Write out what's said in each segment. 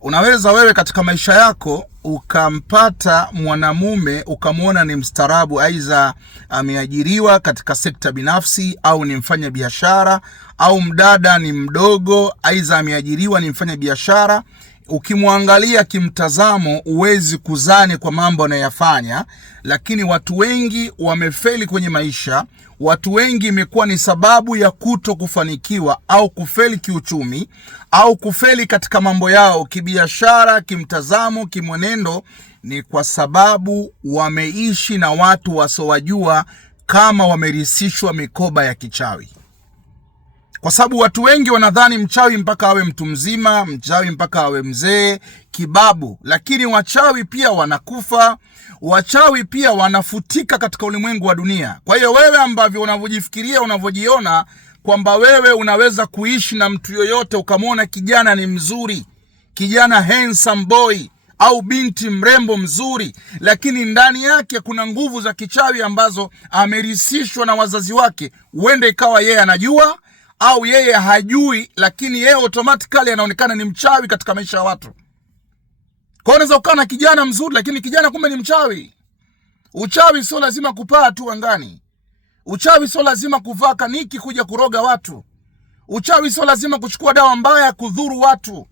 Unaweza wewe katika maisha yako ukampata mwanamume ukamwona ni mstarabu, aidha ameajiriwa katika sekta binafsi au ni mfanya biashara, au mdada ni mdogo aidha ameajiriwa ni mfanya biashara. Ukimwangalia kimtazamo uwezi kuzani kwa mambo anayofanya, lakini watu wengi wamefeli kwenye maisha. Watu wengi imekuwa ni sababu ya kuto kufanikiwa au kufeli kiuchumi au kufeli katika mambo yao kibiashara, kimtazamo, kimwenendo, ni kwa sababu wameishi na watu wasowajua kama wamerisishwa mikoba ya kichawi. Kwa sababu watu wengi wanadhani mchawi mpaka awe mtu mzima, mchawi mpaka awe mzee, kibabu. Lakini wachawi pia wanakufa, wachawi pia wanafutika katika ulimwengu wa dunia. Kwa hiyo wewe ambavyo unavyojifikiria, unavyojiona kwamba wewe unaweza kuishi na mtu yoyote, ukamwona kijana ni mzuri, kijana handsome boy au binti mrembo mzuri, lakini ndani yake kuna nguvu za kichawi ambazo amerisishwa na wazazi wake, huenda ikawa yeye anajua au yeye hajui, lakini yeye automatically anaonekana ni mchawi katika maisha ya watu. Kwa unaweza ukawa na kijana mzuri lakini kijana kumbe ni mchawi. Uchawi sio lazima kupaa tu angani. Uchawi sio lazima kuvaa kaniki kuja kuroga watu. Uchawi sio lazima kuchukua dawa mbaya kudhuru watu.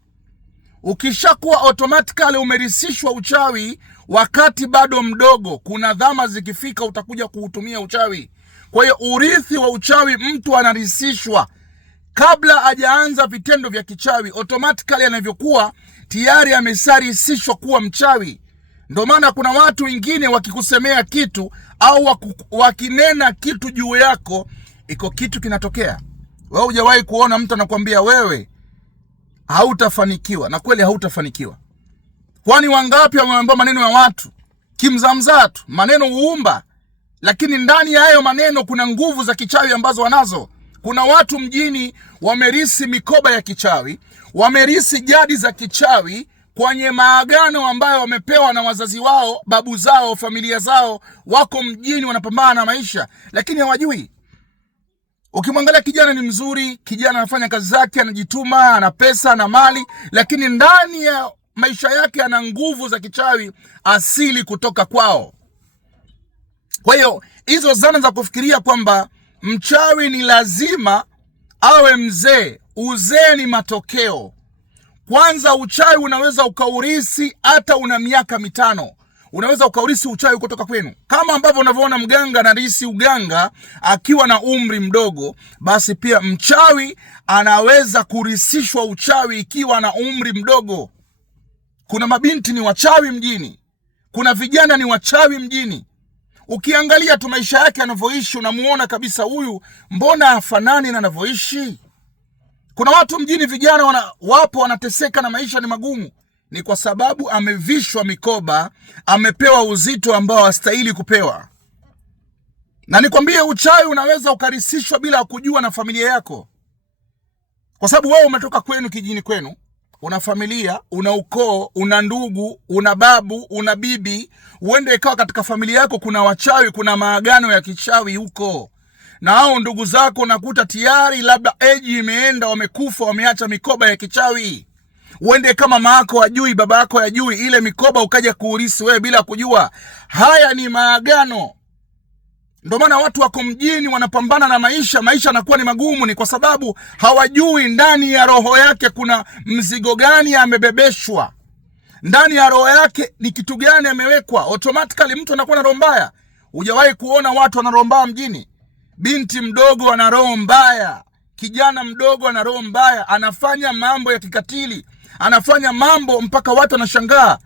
Ukishakuwa automatically umerisishwa uchawi wakati bado mdogo, kuna dhama zikifika utakuja kuutumia uchawi. Kwa hiyo urithi wa uchawi mtu anarisishwa kabla hajaanza vitendo vya kichawi. Automatically anavyokuwa tayari amesarisishwa kuwa mchawi. Ndio maana kuna watu wengine wakikusemea kitu au wakinena kitu juu yako, iko kitu kinatokea. Wewe hujawahi kuona mtu anakuambia wewe hautafanikiwa, na kweli hautafanikiwa. Kwani wangapi wameambiwa maneno ya watu kimzamzaa tu, maneno uumba, lakini ndani ya hayo maneno kuna nguvu za kichawi ambazo wanazo. Kuna watu mjini wamerisi mikoba ya kichawi, wamerisi jadi za kichawi kwenye maagano ambayo wamepewa na wazazi wao, babu zao, familia zao. Wako mjini wanapambana na maisha, lakini hawajui. Ukimwangalia kijana ni mzuri, kijana anafanya kazi zake, anajituma, ana pesa, ana mali, lakini ndani ya maisha yake ana nguvu za kichawi asili kutoka kwao. Kwa hiyo hizo zana za kufikiria kwamba mchawi ni lazima awe mzee, uzee ni matokeo. Kwanza uchawi unaweza ukaurisi hata una miaka 5. Unaweza ukaurisi uchawi kutoka kwenu. Kama ambavyo unavyoona mganga anarisi uganga akiwa na umri mdogo, basi pia mchawi anaweza kurisishwa uchawi ikiwa na umri mdogo. Kuna mabinti ni wachawi mjini. Kuna vijana ni wachawi mjini. Ukiangalia tu maisha yake anavyoishi, unamuona kabisa huyu mbona hafanani na anavyoishi. Kuna watu mjini vijana wapo wanateseka na maisha ni magumu. Ni kwa sababu amevishwa mikoba, amepewa uzito ambao hastahili kupewa. Na nikwambie uchawi unaweza ukarisishwa bila kujua na familia yako. Kwa sababu wewe umetoka kwenu, kijini kwenu, una familia, una ukoo, una ndugu, una babu, una bibi. Uende ikawa katika familia yako kuna wachawi, kuna maagano ya kichawi huko. Na hao ndugu zako nakuta tayari labda eji imeenda, wamekufa, wameacha mikoba ya kichawi. Uende kama mama yako hajui, baba yako hajui, ile mikoba ukaja kuurisi wewe bila kujua. Haya ni maagano. Ndio maana watu wako mjini wanapambana na maisha yanakuwa ni magumu, ni kwa sababu hawajui ndani ya roho yake kuna mzigo gani amebebeshwa. Ndani ya roho yake ni kitu gani amewekwa. Automatically mtu anakuwa na roho mbaya. Hujawahi kuona watu wana roho mbaya mjini? Binti mdogo ana roho mbaya, kijana mdogo ana roho mbaya, anafanya mambo ya kikatili, anafanya mambo mpaka watu wanashangaa.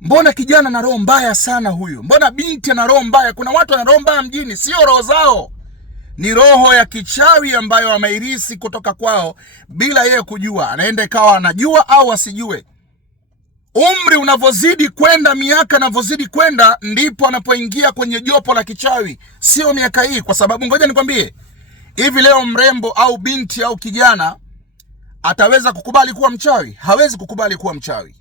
Mbona kijana ana roho mbaya sana huyu? Mbona binti ana roho mbaya? Kuna watu wana roho mbaya mjini, sio roho zao. Ni roho ya kichawi ambayo ameirisi kutoka kwao bila yeye kujua. Anaenda ikawa anajua au asijue. Umri unavozidi kwenda, miaka inavozidi kwenda, ndipo anapoingia kwenye jopo la kichawi. Sio miaka hii, kwa sababu ngoja nikwambie, hivi leo mrembo au binti au kijana ataweza kukubali kuwa mchawi? Hawezi kukubali kuwa mchawi.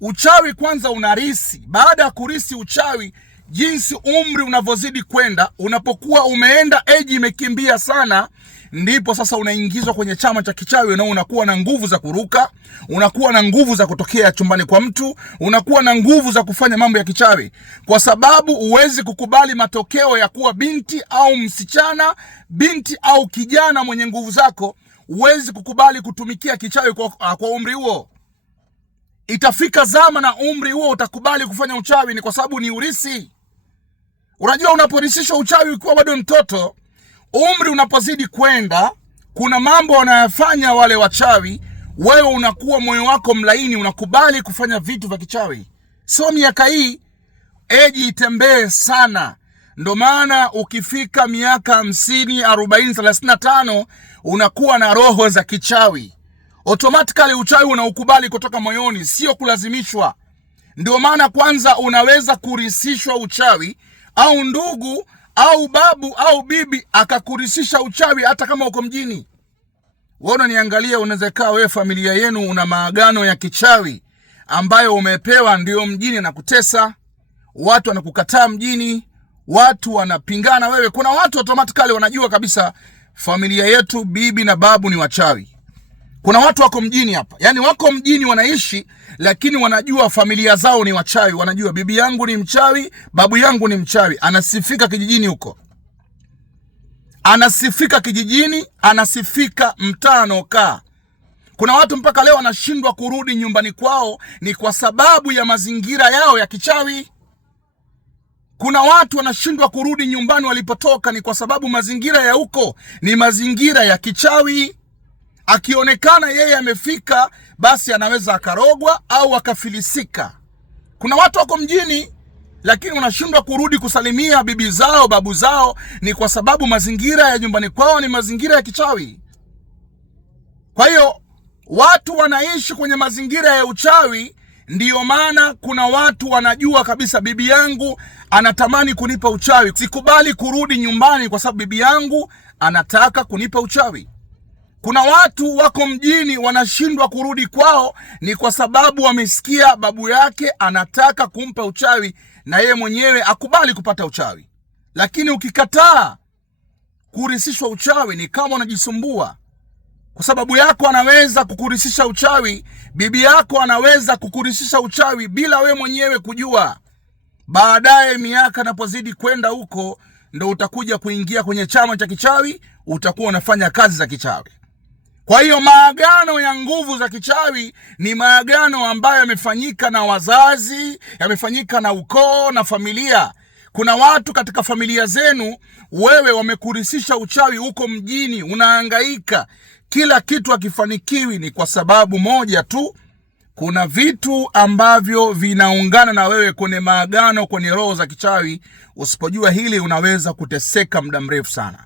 Uchawi kwanza unarisi. Baada ya kurisi uchawi, jinsi umri unavozidi kwenda, unapokuwa umeenda eji imekimbia sana, ndipo sasa unaingizwa kwenye chama cha kichawi, na unakuwa na nguvu za kuruka, unakuwa na nguvu za kutokea chumbani kwa mtu, unakuwa na nguvu za kufanya mambo ya kichawi, kwa sababu huwezi kukubali matokeo ya kuwa binti au msichana, binti au kijana mwenye nguvu zako. Huwezi kukubali kutumikia kichawi kwa umri huo. Itafika zama na umri huo utakubali kufanya uchawi, ni kwa sababu ni urisi. Unajua, unaporisishwa uchawi ukiwa bado mtoto, umri unapozidi kwenda, kuna mambo wanayofanya wale wachawi, wewe unakuwa moyo wako mlaini, unakubali kufanya vitu vya kichawi. Sio miaka hii, eji itembee sana. Ndo maana ukifika miaka 50, 40, 35 unakuwa na roho za kichawi. Automatically uchawi unaukubali kutoka moyoni, sio kulazimishwa. Ndio maana kwanza unaweza kurisishwa uchawi, au ndugu au babu au bibi akakurisisha uchawi hata kama uko mjini. Wewe unaniangalia, unaweza kaa wewe familia yenu una maagano ya kichawi ambayo umepewa, ndio mjini na kutesa, watu wanakukataa mjini, watu wanapingana wewe. Kuna watu automatically wanajua kabisa familia yetu bibi na babu ni wachawi. Kuna watu wako mjini hapa, yani wako mjini wanaishi, lakini wanajua familia zao ni wachawi. Wanajua bibi yangu ni mchawi, babu yangu ni mchawi, anasifika kijijini huko, anasifika kijijini, anasifika mtaa anaokaa. Kuna watu mpaka leo wanashindwa kurudi nyumbani kwao, ni kwa sababu ya mazingira yao ya kichawi. Kuna watu wanashindwa kurudi nyumbani walipotoka, ni kwa sababu mazingira ya huko ni mazingira ya kichawi. Akionekana yeye amefika, basi anaweza akarogwa au akafilisika. Kuna watu wako mjini, lakini wanashindwa kurudi kusalimia bibi zao, babu zao, ni kwa sababu mazingira ya nyumbani kwao ni mazingira ya kichawi. Kwa hiyo watu wanaishi kwenye mazingira ya uchawi. Ndiyo maana kuna watu wanajua kabisa bibi yangu anatamani kunipa uchawi, sikubali kurudi nyumbani kwa sababu bibi yangu anataka kunipa uchawi. Kuna watu wako mjini wanashindwa kurudi kwao, ni kwa sababu wamesikia babu yake anataka kumpa uchawi, na yeye mwenyewe akubali kupata uchawi. Lakini ukikataa kurisishwa uchawi, ni kama unajisumbua, kwa sababu yako anaweza kukurisisha uchawi, bibi yako anaweza kukurisisha uchawi bila we mwenyewe kujua. Baadaye miaka inapozidi kwenda huko, ndo utakuja kuingia kwenye chama cha kichawi, utakuwa unafanya kazi za kichawi. Kwa hiyo maagano ya nguvu za kichawi ni maagano ambayo yamefanyika na wazazi, yamefanyika na ukoo na familia. Kuna watu katika familia zenu, wewe wamekurisisha uchawi huko mjini, unahangaika, kila kitu hakifanikiwi, ni kwa sababu moja tu. Kuna vitu ambavyo vinaungana na wewe kwenye maagano, kwenye roho za kichawi. Usipojua hili, unaweza kuteseka muda mrefu sana.